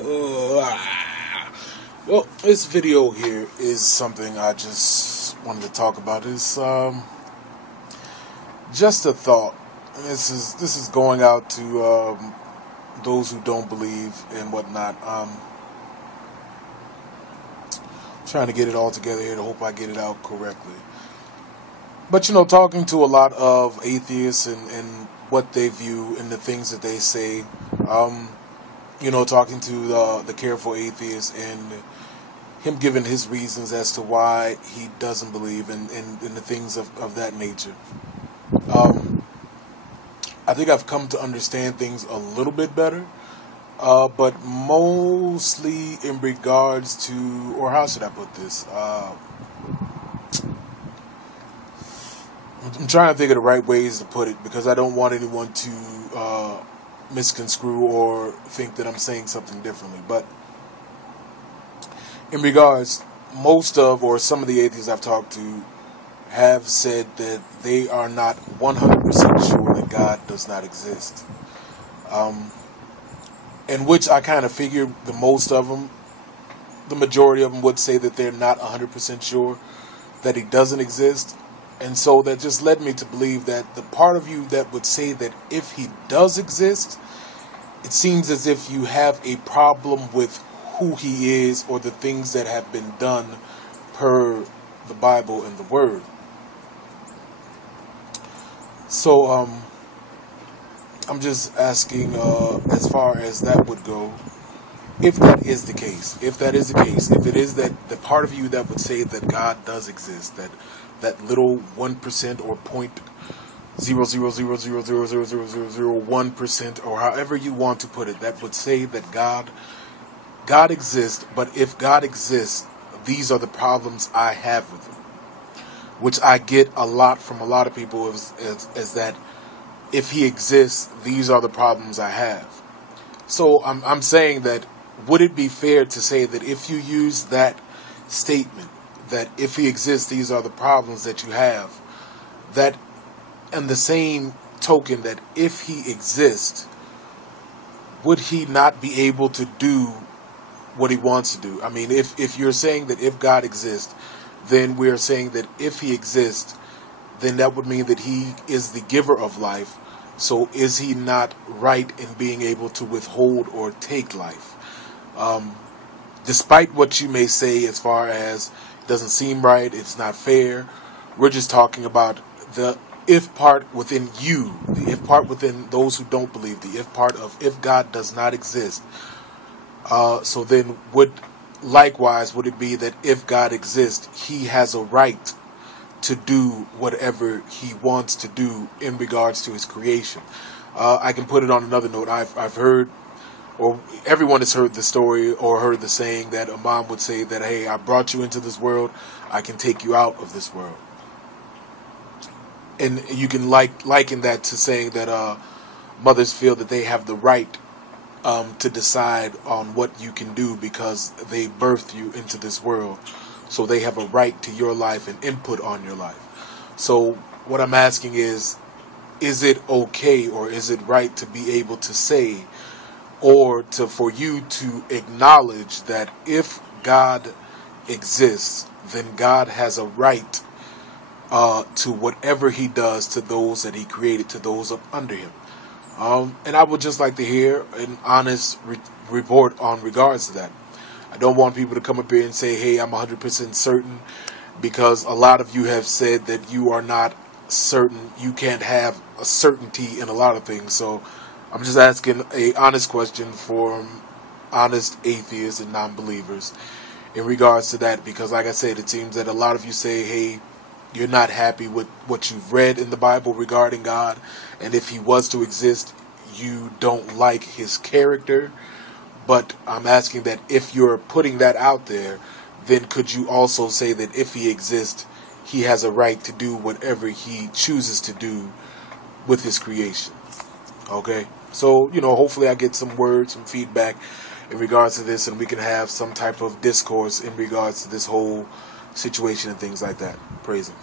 Well, this video here is something I just wanted to talk about. It's just a thought. This is going out to those who don't believe and whatnot. Trying to get it all together here to hope I get it out correctly. But talking to a lot of atheists and what they view and the things that they say. Talking to the careful atheist and him giving his reasons as to why he doesn't believe in the things of that nature. I think I've come to understand things a little bit better, but mostly in regards to, or how should I put this? I'm trying to think of the right ways to put it because I don't want anyone to misconstrue or think that I'm saying something differently. But in regards, most of or some of the atheists I've talked to have said that they are not 100% sure that God does not exist. In which I kind of figure the majority of them would say that they're not 100% sure that he doesn't exist. And so that just led me to believe that the part of you that would say that if he does exist, it seems as if you have a problem with who he is or the things that have been done per the Bible and the Word. So I'm just asking, as far as that would go, if that is the case, if it is that the part of you that would say that God does exist, that little 1% or 0.000000001%, or however you want to put it, that would say that God exists, but if God exists, these are the problems I have with him. Which I get a lot from a lot of people is that if he exists, these are the problems I have. So I'm saying that, would it be fair to say that if you use that statement, that if he exists, these are the problems that you have, that and the same token that if he exists, would he not be able to do what he wants to do? I mean, if you're saying that if God exists, then we're saying that if he exists, then that would mean that he is the giver of life. So is he not right in being able to withhold or take life? Despite what you may say as far as it doesn't seem right, it's not fair, we're just talking about the if part within you, the if part within those who don't believe, the if part of if God does not exist. So then would it be that if God exists, he has a right to do whatever he wants to do in regards to his creation? I can put it on another note. I've heard, or everyone has heard the story or heard the saying that a mom would say that, hey, I brought you into this world, I can take you out of this world. And you can liken that to saying that mothers feel that they have the right to decide on what you can do because they birthed you into this world. So they have a right to your life and input on your life. So what I'm asking is it okay or is it right to be able to say or for you to acknowledge that if God exists, then God has a right to whatever he does to those that he created, to those up under him? And I would just like to hear an honest report on regards to that. I don't want people to come up here and say, hey, I'm 100% certain, because a lot of you have said that you are not certain. You can't have a certainty in a lot of things. So I'm just asking a honest question from honest atheists and non-believers in regards to that, because like I said, it seems that a lot of you say, hey, you're not happy with what you've read in the Bible regarding God, and if he was to exist, you don't like his character. But I'm asking that if you're putting that out there, then could you also say that if he exists, he has a right to do whatever he chooses to do with his creation? Okay? So, hopefully I get some words, some feedback in regards to this, and we can have some type of discourse in regards to this whole situation and things like that. Praise him.